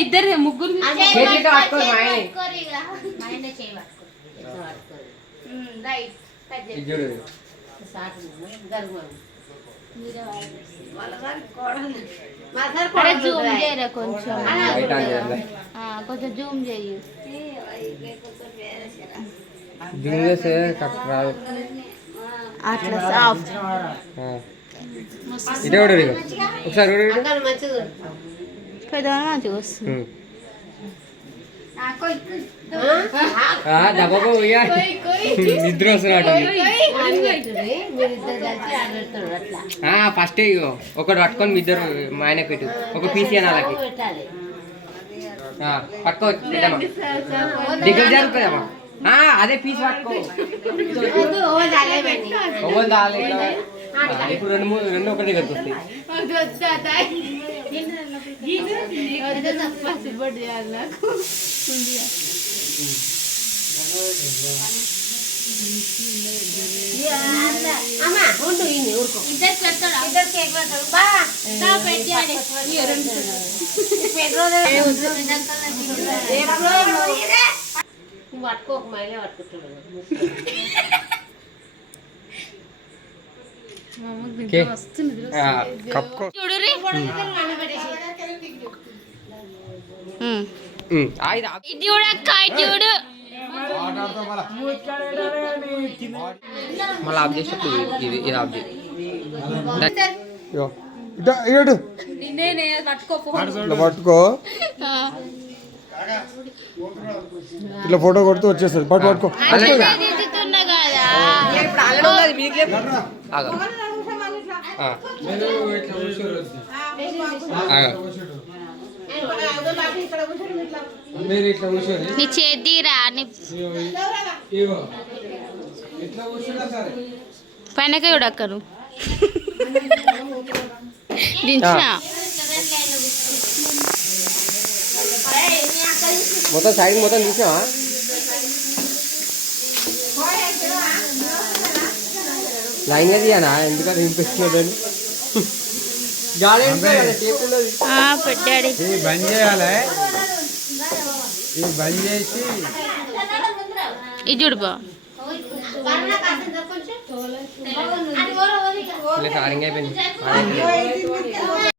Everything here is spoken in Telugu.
ఇద్దరు ముగ్గురు కొంచెం జూమ్ చెయ్యి అట్లా సాఫ్ట్ ఒకసారి పెద్ద మంచిగా వస్తుంది నిద్ర వస్తున్నట్టు ఫస్ట్ ఒకటి పట్టుకొని మీ ఇద్దరు మా ఆయన పెట్టు ఒక పీసీ అనాలకి పట్టుకోవచ్చు దగ్గర జరుగుతుందమ్మా అదే పీస్ పట్టుకో ఇప్పుడు రెండు ఒకటి దగ్గరకు వస్తాయి పట్టుకోక మైలే పట్టుకుంటున్నాడు చూడు మళ్ళీ ఆఫ్ చేసేప్పుడు ఇది ఆఫ్ చేయి పట్టుకో ఇట్లా ఫోటో కొడుతూ వచ్చేస్తుంది పట్టుకో నీ చేతిరా పైనకే చూడక్కరు మొత్తం సైడ్ మొత్తం తీసినావా లైన్గా తీయనా ఎందుకంటే ఇంపెక్షన్ పెట్టాడు బంద్ చేయాలి బంద్ చేసి ఇది చూడు బా అయిపోయింది